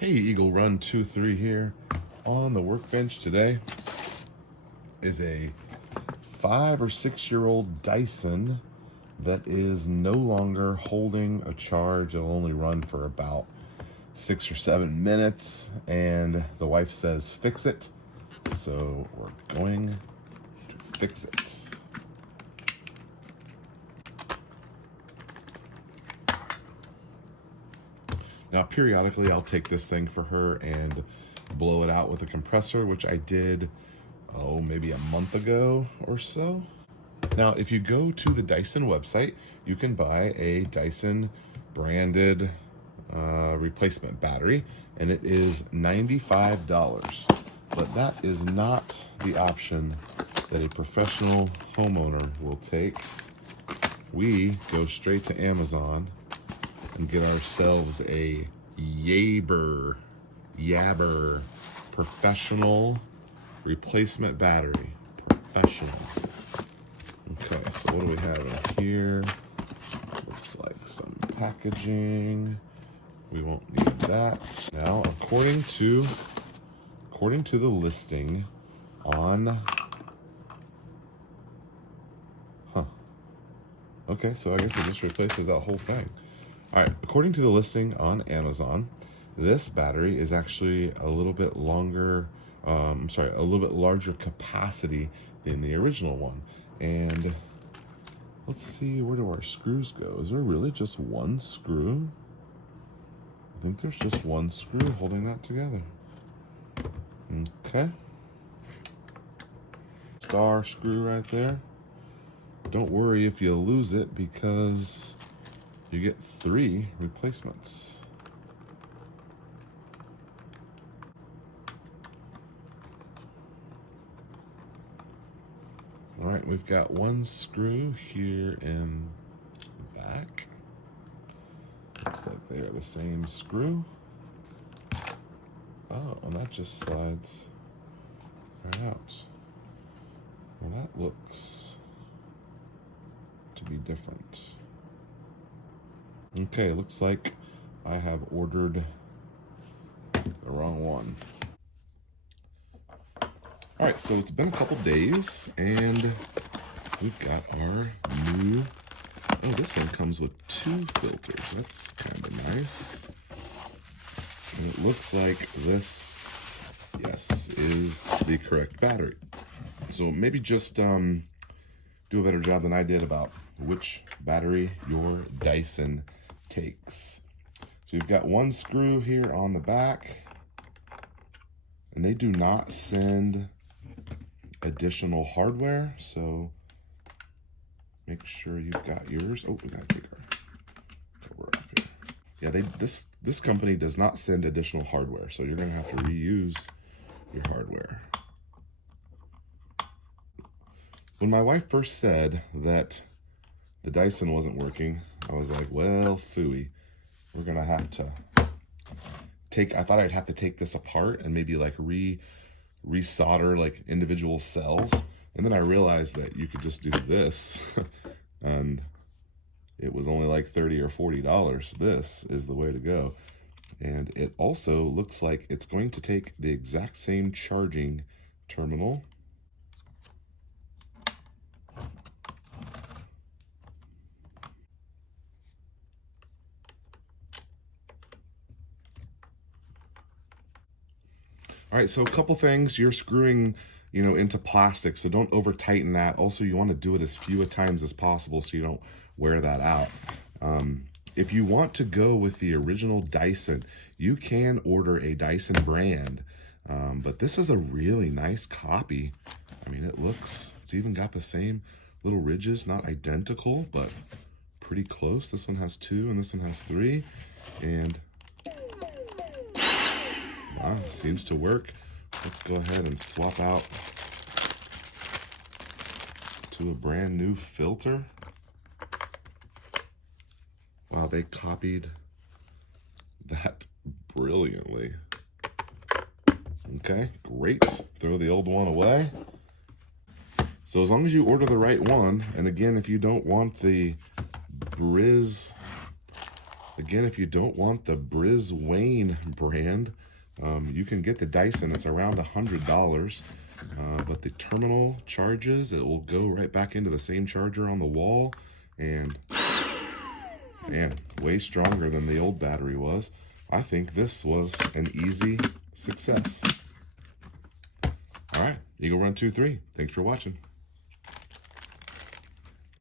Hey, Eagle Run 2-3 here. On the workbench today is a 5 or 6 year old Dyson that is no longer holding a charge. It'll only run for about 6 or 7 minutes, and the wife says fix it, so we're going to fix it. Now, periodically, I'll take this thing for her and blow it out with a compressor, which I did, maybe a month ago or so. Now, if you go to the Dyson website, you can buy a Dyson branded replacement battery, and it is $95. But that is not the option that a professional homeowner will take. We go straight to Amazon and get ourselves a Yabber professional replacement battery. Professional. Okay, so what do we have in here? Looks like some packaging. We won't need that. Now, according to the listing on, okay, so I guess it just replaces that whole thing. All right, according to the listing on Amazon, this battery is actually a little bit longer, a little bit larger capacity than the original one. And let's see, where do our screws go? Is there really just one screw? I think there's just one screw holding that together. Okay. Star screw right there. Don't worry if you lose it, because you get 3 replacements. All right, we've got one screw here in the back. Looks like they are the same screw. Oh, and that just slides right out. Well, that looks to be different. Okay, looks like I have ordered the wrong one. All right, so it's been a couple days, and we've got our new, this one comes with 2 filters. That's kind of nice. And it looks like this, yes, is the correct battery. So maybe just do a better job than I did about which battery your Dyson takes. So you've got one screw here on the back, and they do not send additional hardware, so make sure you've got yours. Oh, we gotta take our cover off here. Yeah, this company does not send additional hardware, so you're gonna have to reuse your hardware. When my wife first said that the Dyson wasn't working, I was like, well, phooey. We're gonna have to I thought I'd have to take this apart and maybe like resolder like individual cells. And then I realized that you could just do this and it was only like $30 or $40. This is the way to go. And it also looks like it's going to take the exact same charging terminal. All right, so a couple things. You're screwing, into plastic, so don't over tighten that. Also, you want to do it as few times as possible so you don't wear that out. If you want to go with the original Dyson, you can order a Dyson brand, but this is a really nice copy. I mean, it's even got the same little ridges, not identical, but pretty close. This one has 2 and this one has 3, and seems to work. Let's go ahead and swap out to a brand new filter. Wow, they copied that brilliantly. Okay, great. Throw the old one away. So as long as you order the right one, and again, if you don't want the Briz Again, if you don't want the Briz Wayne brand, you can get the Dyson. It's around $100, but the terminal charges, it will go right back into the same charger on the wall, and man, way stronger than the old battery was. I think this was an easy success. All right, Eagle Run 2-3. Thanks for watching.